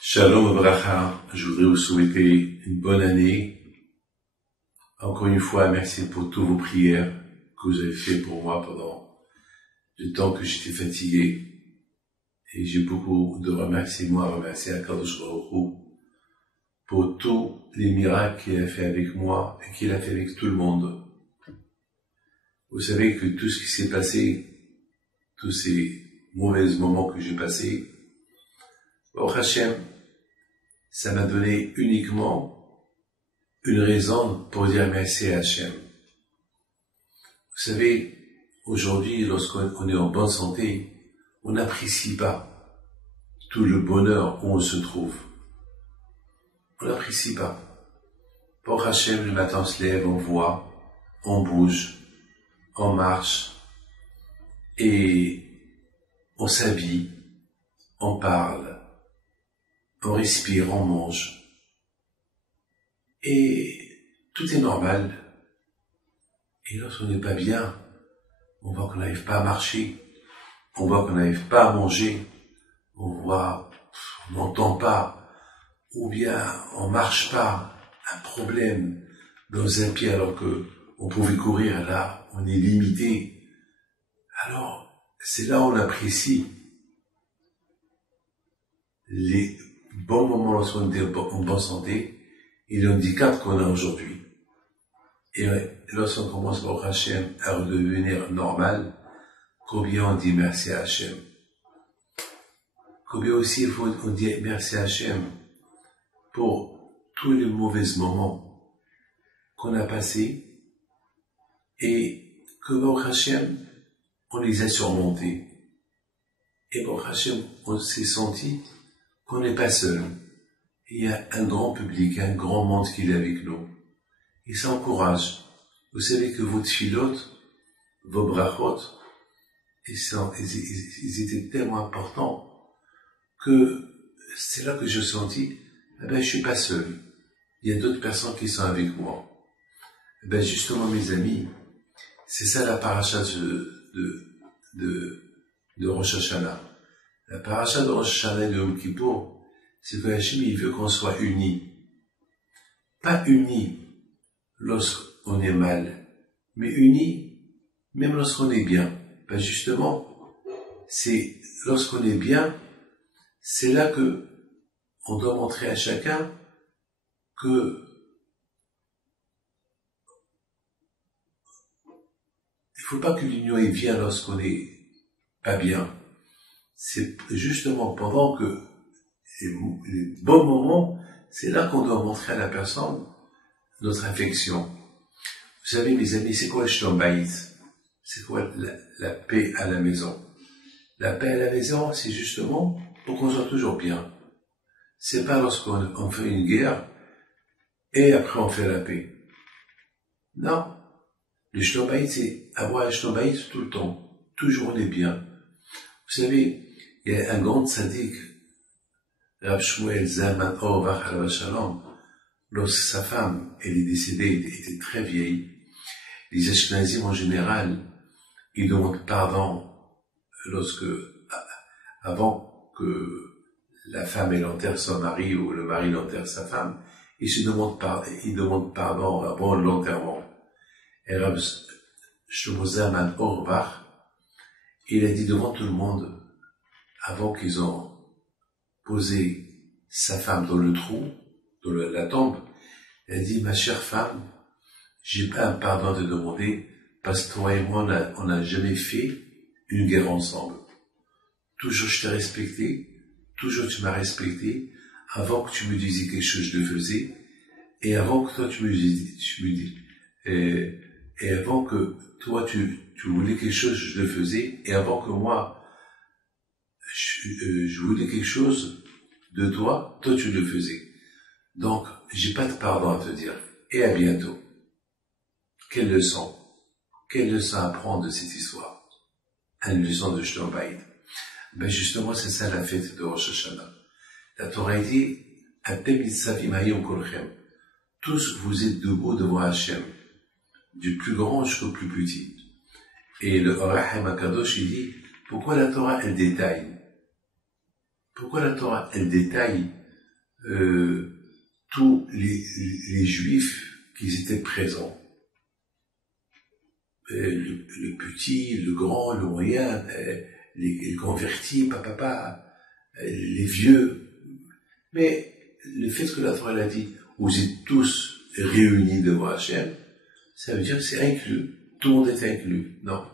Shalom Bracha, je voudrais vous souhaiter une bonne année. Encore une fois, merci pour toutes vos prières que vous avez fait pour moi pendant le temps que j'étais fatigué. Et j'ai beaucoup de remerciements à remercier à Kadosh Baruch Hu pour tous les miracles qu'il a fait avec moi et qu'il a fait avec tout le monde. Vous savez que tout ce qui s'est passé, tous ces mauvais moments que j'ai passés, au Hachem, ça m'a donné uniquement une raison pour dire merci à Hachem. Vous savez, aujourd'hui, lorsqu'on est en bonne santé, on n'apprécie pas tout le bonheur où on se trouve. On n'apprécie pas. Pour Hachem, le matin on se lève, on voit, on bouge, on marche, et on s'habille, on parle, on respire, on mange. Et tout est normal. Et lorsqu'on n'est pas bien, on voit qu'on n'arrive pas à marcher, on voit qu'on n'arrive pas à manger, on n'entend pas, ou bien on marche pas, un problème dans un pied alors que on pouvait courir, là, on est limité. Alors, c'est là où on apprécie les bons moments lorsqu'on est en bonne santé et le handicap qu'on a aujourd'hui. Et lorsqu'on commence par Hachem à redevenir normal, combien on dit merci à Hachem. Combien aussi il faut dire merci à Hachem pour tous les mauvais moments qu'on a passés et que par Hachem, on les a surmontés. Et par Hachem, on s'est senti qu'on n'est pas seul. Il y a un grand public, un grand monde qui est avec nous. Et ça encourage. Vous savez que vos tfilotes, vos brachot, ils étaient tellement importants que c'est là que je sentis, je suis pas seul. Il y a d'autres personnes qui sont avec moi. Justement, mes amis, c'est ça la paracha de Rosh Hashanah. La paracha de Rosh Hashanah de Yom Kippour, c'est que Hachem, il veut qu'on soit unis. Pas unis lorsqu'on est mal, mais unis même lorsqu'on est bien. Justement, c'est lorsqu'on est bien, c'est là que on doit montrer à chacun que il faut pas que l'union vienne lorsqu'on est pas bien. C'est justement pendant que les bons moments, c'est là qu'on doit montrer à la personne notre affection. Vous savez, mes amis, c'est quoi le shalom bayit? C'est quoi la paix à la maison? La paix à la maison, c'est justement pour qu'on soit toujours bien. C'est pas lorsqu'on fait une guerre et après on fait la paix. Non. Le shalom bayit, c'est avoir le shalom bayit tout le temps. Toujours on est bien. Vous savez, il y a un grand tzaddik, Rav Shmuel Zalman Auerbach alav shalom, lorsque sa femme, elle est décédée, elle était très vieille, les Ashkenazim en général, ils demandent pardon avant que la femme elle enterre son mari ou le mari l'enterre sa femme, ils demandent pardon avant l'enterrement. Et Rav Shlomo Zalman Auerbach, il a dit devant tout le monde, avant qu'ils ont posé sa femme dans le trou, dans la tombe, il a dit, ma chère femme, j'ai pas un pardon à te demander, parce que toi et moi, on n'a jamais fait une guerre ensemble. Toujours je t'ai respecté, toujours tu m'as respecté, avant que tu me disais quelque chose, je le faisais, et avant que toi tu me dis, et avant que toi tu voulais quelque chose, je le faisais, et avant que moi, je voulais quelque chose de toi, toi tu le faisais. Donc, j'ai pas de pardon à te dire. Et à bientôt. Quelle leçon à prendre de cette histoire? Une leçon de Shalom Bayit. Justement, c'est ça la fête de Rosh Hashanah. La Torah dit, Atem Yitzavim Hayom Kolchem. Tous vous êtes debout devant Hachem, du plus grand jusqu'au plus petit. Et le Orahem Akadosh, il dit, Pourquoi la Torah, elle détaille? Pourquoi la Torah, elle détaille tous les Juifs qui étaient présents? Le petit, le grand, le moyen, les convertis, les vieux. Mais le fait que la Torah a dit, vous êtes tous réunis devant Hachem, ça veut dire que c'est inclus. Tout le monde est inclus. Non.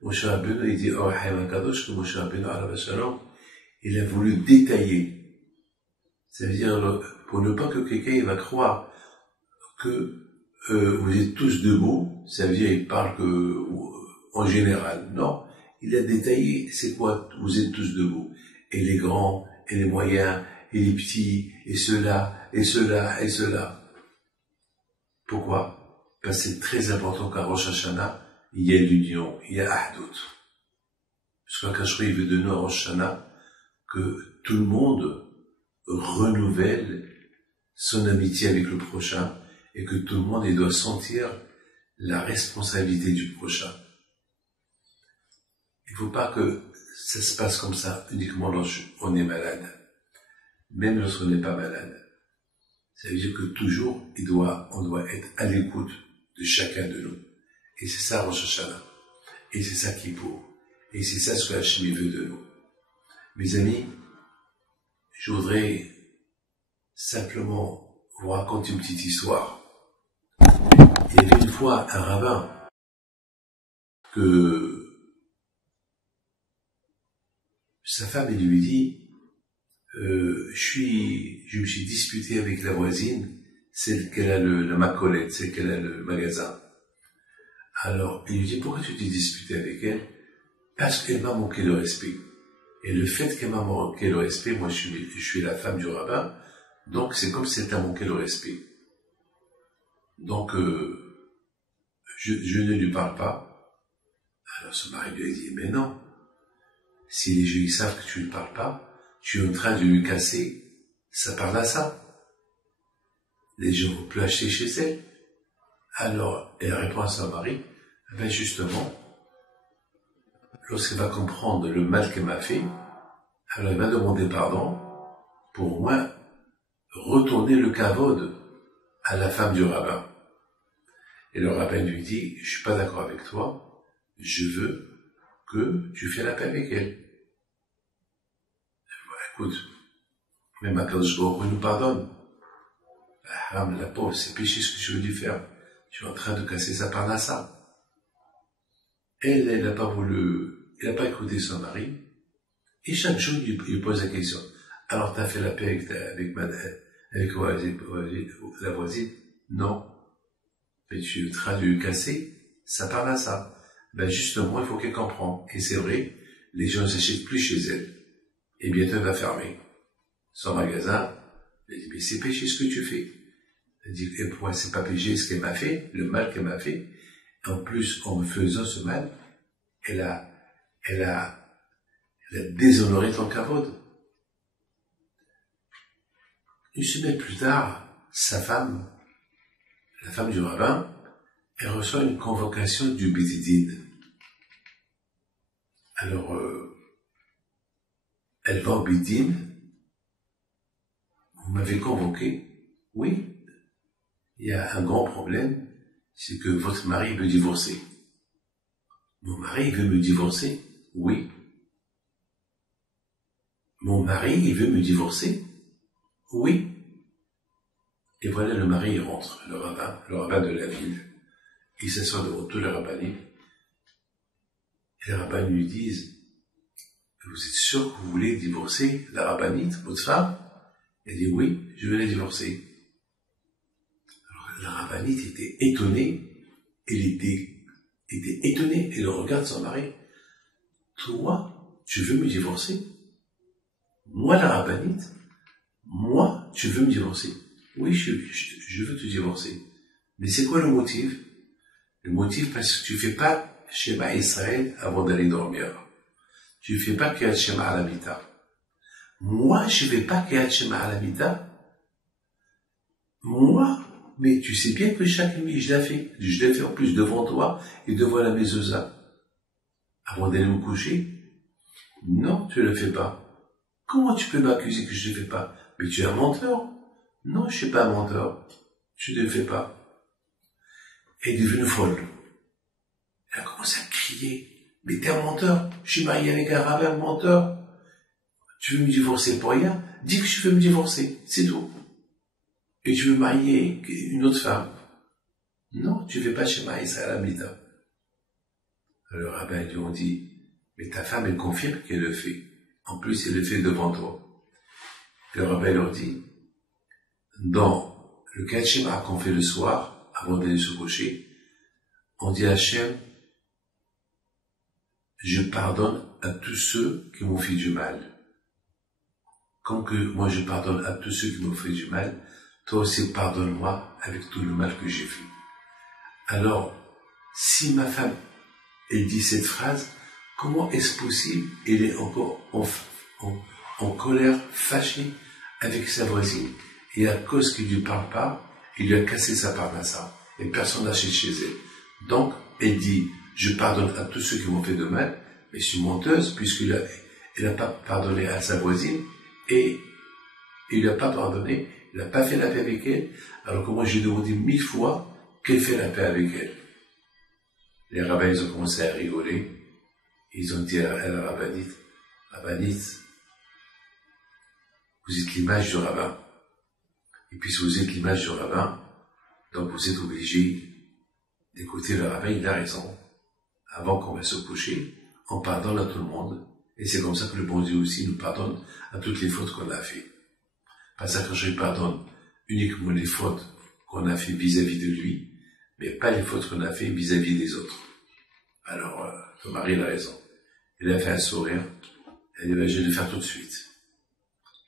Moshe Rabbeinu, il dit, Or Haïm Kadosh, que Moshe Rabbeinu, alav shalom, il a voulu détailler. Ça veut dire, pour ne pas que quelqu'un va croire que vous êtes tous debout, ça veut dire, il parle en général. Non. Il a détaillé, c'est quoi, vous êtes tous debout. Et les grands, et les moyens, et les petits, et ceux-là, et ceux-là, et ceux-là. Pourquoi? Parce que c'est très important qu'à Rosh Hashanah, il y a l'union, il y a Ahdout. Parce qu'Akash il veut de nous à Rosh Hashanah que tout le monde renouvelle son amitié avec le prochain et que tout le monde il doit sentir la responsabilité du prochain. Il ne faut pas que ça se passe comme ça uniquement lorsqu'on est malade, même lorsqu'on n'est pas malade. Ça veut dire que toujours on doit être à l'écoute de chacun de nous. Et c'est ça Rosh Hashanah. Et c'est ça qui est beau. Et c'est ça ce que Hachem veut de nous. Mes amis, je voudrais simplement vous raconter une petite histoire. Il y avait une fois un rabbin que sa femme elle lui dit je me suis disputé avec la voisine, celle qu'elle a la macolette, celle qu'elle a le magasin. Alors, il lui dit, pourquoi tu t'es disputé avec elle? Parce qu'elle m'a manqué de respect. Et le fait qu'elle m'a manqué de respect, moi je suis la femme du rabbin, donc c'est comme si elle t'a manqué de respect. Donc, je ne lui parle pas. Alors son mari lui a dit, mais non, si les gens ils savent que tu ne lui parles pas, tu es en train de lui casser, ça parle à ça. Les gens vont plus acheter chez elle. Alors, elle répond à son mari, ben justement, lorsqu'elle va comprendre le mal qu'elle m'a fait, alors elle va demander pardon pour moi retourner le kavod à la femme du rabbin. Et le rabbin lui dit, je suis pas d'accord avec toi, je veux que tu fasses la paix avec elle. Écoute, même Akadosh Baruch Hu nous pardonne. La pauvre, c'est péché ce que je veux lui faire. Je suis en train de casser sa parnassa. Elle n'a pas voulu, elle n'a pas écouté son mari. Et chaque jour, il lui pose la question. Alors, t'as fait la paix avec la voisine? Non. Mais tu es en train de lui casser sa parnassa. Ben, justement, il faut qu'elle comprenne. Et c'est vrai, les gens ne s'achètent plus chez elle. Et bientôt, elle va fermer son magasin. Elle dit, mais c'est péché ce que tu fais. Elle dit, et pour moi, c'est pas péché ce qu'elle m'a fait, le mal qu'elle m'a fait. En plus, en me faisant ce mal, elle a déshonoré ton kavod. Une semaine plus tard, sa femme, la femme du rabbin, elle reçoit une convocation du Bédidin. Alors, elle va au Bédidin. Vous m'avez convoqué? Oui. Il y a un grand problème, c'est que votre mari veut divorcer. Mon mari veut me divorcer? Oui. Mon mari, il veut me divorcer? Oui. Et voilà, le mari, il rentre, le rabbin de la ville. Il s'assoit devant tous les rabbins. Et les rabbins lui disent, vous êtes sûr que vous voulez divorcer la rabbinite, votre femme? Elle dit, oui, je veux la divorcer. Alors, la rabbinite était étonnée. Elle était étonnée. Elle regarde son mari. Toi, tu veux me divorcer? Moi, la rabbinite? Moi, tu veux me divorcer? Oui, je veux te divorcer. Mais c'est quoi le motif? Le motif, parce que tu fais pas Shema Israël avant d'aller dormir. Tu fais pas Kriyat Shema à la mita. Moi, je fais pas Kriyat Shema à la mita. Moi, mais tu sais bien que chaque nuit, je la fais. Je la fais en plus devant toi et devant la mezouza. Avant d'aller me coucher, Non, tu ne le fais pas. Comment tu peux m'accuser que je ne le fais pas? Mais tu es un menteur. Non, je ne suis pas un menteur. Tu ne le fais pas. Elle est devenue folle. Elle a commencé à crier. Mais t'es un menteur. Je suis marié avec un rabbin menteur. Tu veux me divorcer pour rien? Dis que tu veux me divorcer. C'est tout. Et tu veux marier une autre femme. Non, tu ne fais pas Shema Israël Amida. Le rabbin lui ont dit, mais ta femme, elle confirme qu'elle le fait. En plus, elle le fait devant toi. Le rabbin leur dit, dans le Kriyat Shema qu'on fait le soir, avant d'aller se coucher, on dit à Hachem, je pardonne à tous ceux qui m'ont fait du mal. Comme que moi je pardonne à tous ceux qui m'ont fait du mal, toi aussi pardonne-moi avec tout le mal que j'ai fait. Alors, si ma femme, elle dit cette phrase, comment est-ce possible elle est encore en colère, fâchée avec sa voisine, et à cause qu'il ne lui parle pas, il lui a cassé sa parnassa, et personne n'achète chez elle. Donc, elle dit, je pardonne à tous ceux qui m'ont fait de mal, mais je suis menteuse, puisqu'elle n'a pas pardonné à sa voisine, et il lui a pas pardonné, il n'a pas fait la paix avec elle, alors que moi j'ai demandé 1000 fois qu'elle fait la paix avec elle. Les rabbins, ils ont commencé à rigoler, ils ont dit à la rabbinite, vous êtes l'image du rabbin. Et puis si vous êtes l'image du rabbin, donc vous êtes obligé d'écouter le rabbin, il a raison. Avant qu'on va se coucher, on pardonne à tout le monde. Et c'est comme ça que le bon Dieu aussi nous pardonne à toutes les fautes qu'on a fait. Parce que je pardonne uniquement les fautes qu'on a fait vis-à-vis de lui, mais pas les fautes qu'on a fait vis-à-vis des autres. Alors, ton mari a raison. Il a fait un sourire. Elle dit, je vais le faire tout de suite.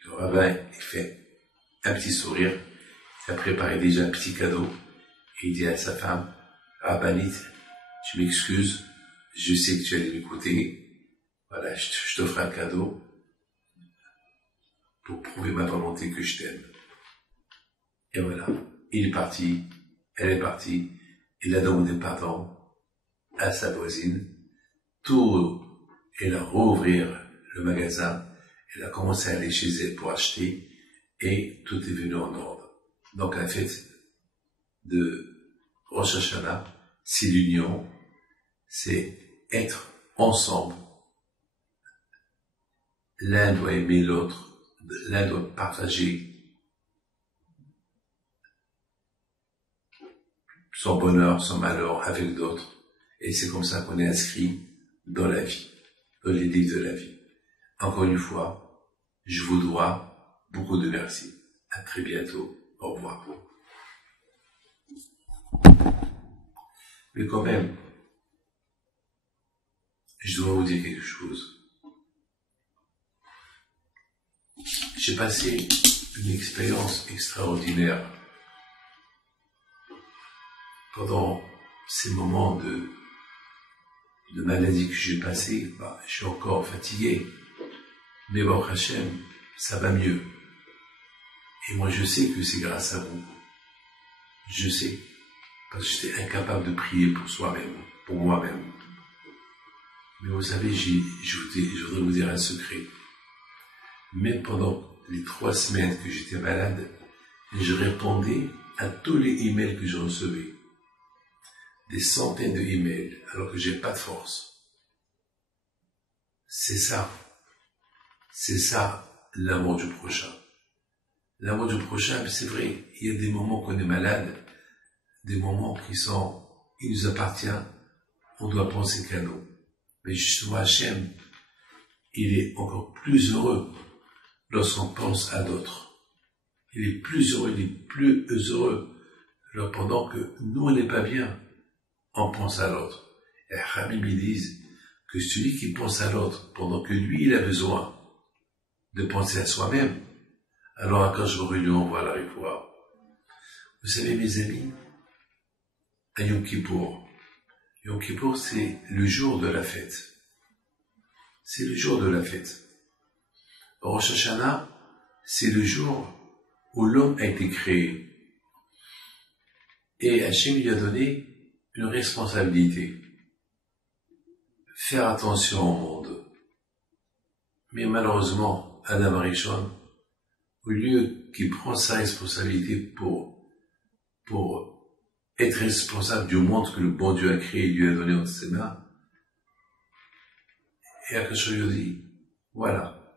Le rabbin, il fait un petit sourire. Il a préparé déjà un petit cadeau. Et il dit à sa femme, rabbinite, tu m'excuses, je sais que tu allais m'écouter. Voilà, je t'offre un cadeau pour prouver ma volonté que je t'aime. Et voilà, il est parti, elle est partie, il a demandé pardon à sa voisine. Tout, elle a rouvrir le magasin, elle a commencé à aller chez elle pour acheter, et tout est venu en ordre. Donc la fête de Rosh Hashanah, c'est l'union, c'est être ensemble. L'un doit aimer l'autre, l'un doit partager son bonheur, son malheur avec d'autres. Et c'est comme ça qu'on est inscrit dans la vie, dans les livres de la vie. Encore une fois, je vous dois beaucoup de merci. À très bientôt. Au revoir. Mais quand même, je dois vous dire quelque chose. J'ai passé une expérience extraordinaire pendant ces moments de maladie que j'ai passé. Je suis encore fatigué, mais bon, Hachem, ça va mieux. Et moi, je sais que c'est grâce à vous. Je sais, parce que j'étais incapable de prier pour soi-même, pour moi-même. Mais vous savez, je voudrais vous dire un secret. Même pendant les 3 semaines que j'étais malade, je répondais à tous les emails que je recevais. Des centaines de emails, alors que j'ai pas de force. C'est ça l'amour du prochain. L'amour du prochain, c'est vrai, il y a des moments qu'on est malade, des moments il nous appartient, on doit penser qu'à nous. Mais justement, Hachem, il est encore plus heureux lorsqu'on pense à d'autres. Il est plus heureux pendant que nous, on n'est pas bien, on pense à l'autre. Et Habib, ils disent que celui qui pense à l'autre pendant que lui, il a besoin de penser à soi-même, alors quand je lui envoie la réfoire. Vous savez, mes amis, à Yom Kippour, c'est le jour de la fête. C'est le jour de la fête. Rosh Hashanah, c'est le jour où l'homme a été créé. Et Hachem lui a donné une responsabilité. Faire attention au monde. Mais malheureusement, Adam Arishon, au lieu qu'il prenne sa responsabilité pour être responsable du monde que le bon Dieu a créé et lui a donné entre ses mains, et Akadosh lui dit, voilà,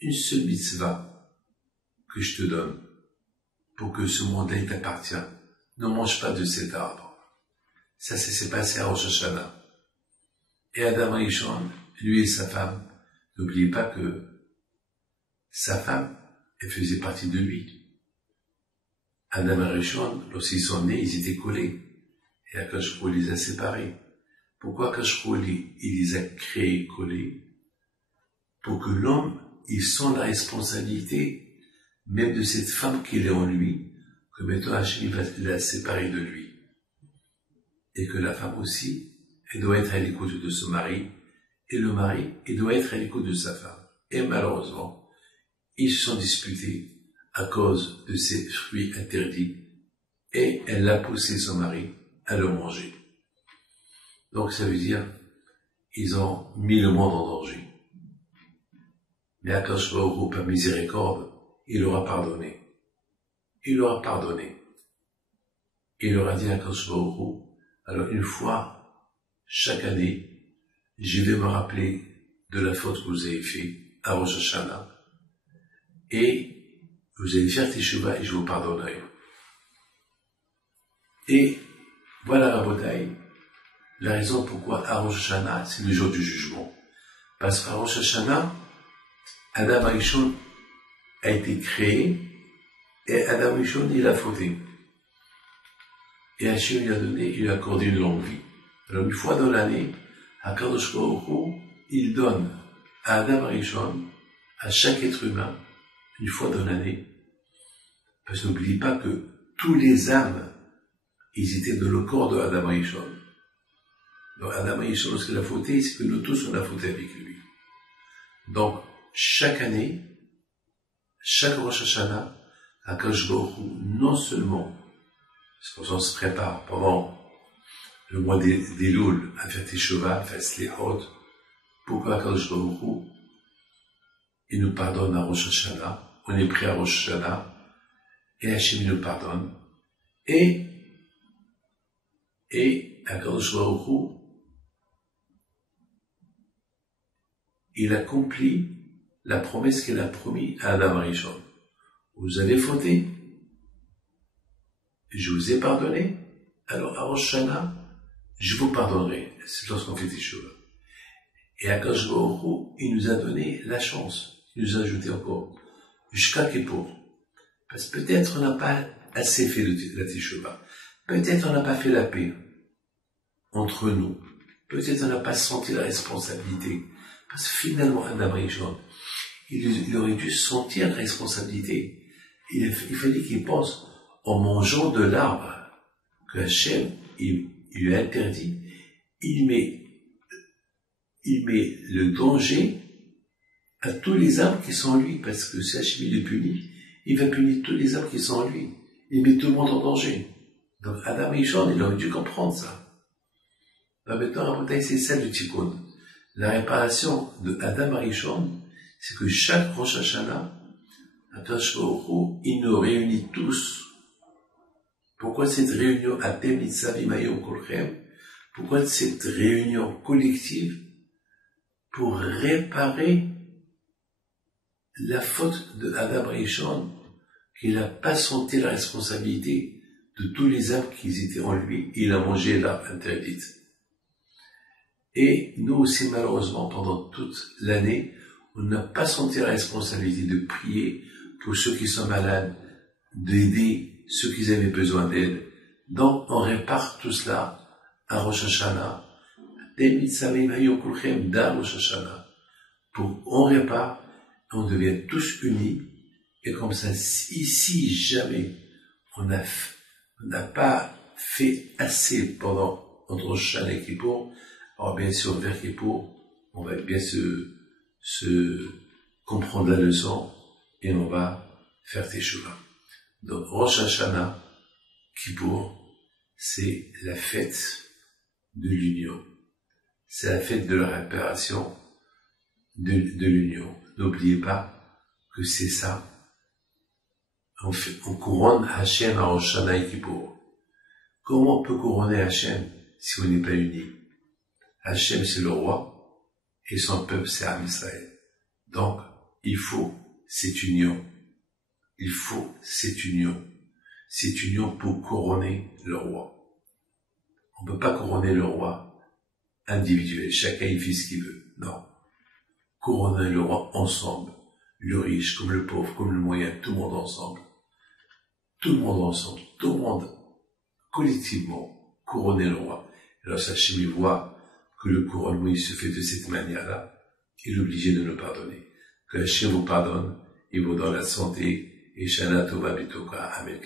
une seule mitzvah que je te donne pour que ce monde-là t'appartient. Ne mange pas de cet arbre. Ça s'est passé à Rosh Hashanah. Et Adam Arishon, lui et sa femme, n'oubliez pas que sa femme, elle faisait partie de lui. Adam Arishon, lorsqu'ils sont nés, ils étaient collés. Et Akadosh Baruch Hu les a séparés. Pourquoi Akadosh Baruch Hu, il les a créés collés? Pour que l'homme, il sent la responsabilité, même de cette femme qu'il est en lui, que maintenant Hachem va la séparer de lui. Et que la femme aussi, elle doit être à l'écoute de son mari, et le mari, il doit être à l'écoute de sa femme. Et malheureusement, ils se sont disputés à cause de ces fruits interdits, et elle a poussé son mari à le manger. Donc ça veut dire, ils ont mis le monde en danger. Mais Akadosh Baruch Hu, par miséricorde, il leur a pardonné. Il leur a pardonné. Il leur a dit à Akadosh Baruch Hu, alors une fois, chaque année, je vais me rappeler de la faute que vous avez faite à Rosh Hashanah, et vous allez faire Teshuvah et je vous pardonnerai. Et voilà Rabotai, la raison pourquoi à Rosh Hashanah, c'est le jour du jugement. Parce qu'à Rosh Hashanah, Adam Arishon a été créé, et Adam Arishon, il a fauté. Et Hachem lui a donné, il lui a accordé une longue vie. Alors une fois dans l'année, Akadosh Baruch Hu, il donne à Adam Arishon, à chaque être humain, une fois dans l'année. Parce que n'oubliez pas que tous les âmes, ils étaient dans le corps de Adam Arishon. Donc Adam Arishon, lorsqu'il a fauté, c'est que nous tous, on a fauté avec lui. Donc, chaque année, chaque Rosh Hashanah, Akadosh Baruch Hu, non seulement, c'est pour ça qu'on se prépare pendant le mois des Loul à faire Teshuvah, à faire Slichot, pourquoi Akadosh Baruch Hu, il nous pardonne à Rosh Hashanah, on est prêt à Rosh Hashanah, et Hachem nous pardonne, et Akadosh Baruch Hu, il accomplit la promesse qu'il a promis à Adam Arishon. Vous avez fauté, je vous ai pardonné, alors à Rosh Hashanah, je vous pardonnerai. C'est lorsqu'on fait Teshuvah. Et Akadosh Baruch Hu, il nous a donné la chance, il nous a ajouté encore, jusqu'à Kippour. Parce que peut-être on n'a pas assez fait la Teshuvah, peut-être on n'a pas fait la paix entre nous, peut-être on n'a pas senti la responsabilité, parce que finalement Adam Arishon, il aurait dû sentir la responsabilité. Il fallait qu'il pense en mangeant de l'arbre que Hachem, il lui a interdit, il met le danger à tous les arbres qui sont en lui, parce que si Hachem il est puni, il va punir tous les arbres qui sont en lui. Il met tout le monde en danger. Donc Adam Arishon, il aurait dû comprendre ça. Donc maintenant, c'est ça le tikkun. La réparation de Adam Arishon, c'est que chaque Rosh Hashanah, Akadosh Baruch Hu, il nous réunit tous. Pourquoi cette réunion Atem Nitzavim Hayom Kolchem? Pourquoi cette réunion collective? Pour réparer la faute de Adam Arishon, qu'il n'a pas senti la responsabilité de tous les arbres qui étaient en lui, il a mangé l'arbre interdite. Et nous aussi, malheureusement, pendant toute l'année, on n'a pas senti la responsabilité de prier pour ceux qui sont malades, d'aider ceux qui avaient besoin d'aide. Donc, on répare tout cela à Rosh Hashanah. On répare, on devient tous unis, et comme ça, si jamais on n'a pas fait assez pendant notre Rosh Hashanah et Kippour, alors bien sûr, vers Kippour, on va bien se comprendre la leçon, et on va faire Teshuvah. Donc, Rosh Hashanah, Kippour, c'est la fête de l'union. C'est la fête de la réparation de l'union. N'oubliez pas que c'est ça. On couronne Hachem à Rosh Hashanah et Kippour. Comment on peut couronner Hachem si on n'est pas unis? Hachem c'est le roi et son peuple c'est Am Israël. Donc, il faut cette union. Il faut cette union. Cette union pour couronner le roi. On ne peut pas couronner le roi individuel. Chacun il fait ce qu'il veut. Non. Couronner le roi ensemble. Le riche comme le pauvre, comme le moyen, tout le monde ensemble. Tout le monde ensemble. Tout le monde collectivement couronner le roi. Alors Hachem il voit que le couronnement il se fait de cette manière-là. Il est obligé de nous pardonner. Que Hachem vous pardonne et vous donne la santé et Shana Tova Bitoka Amen.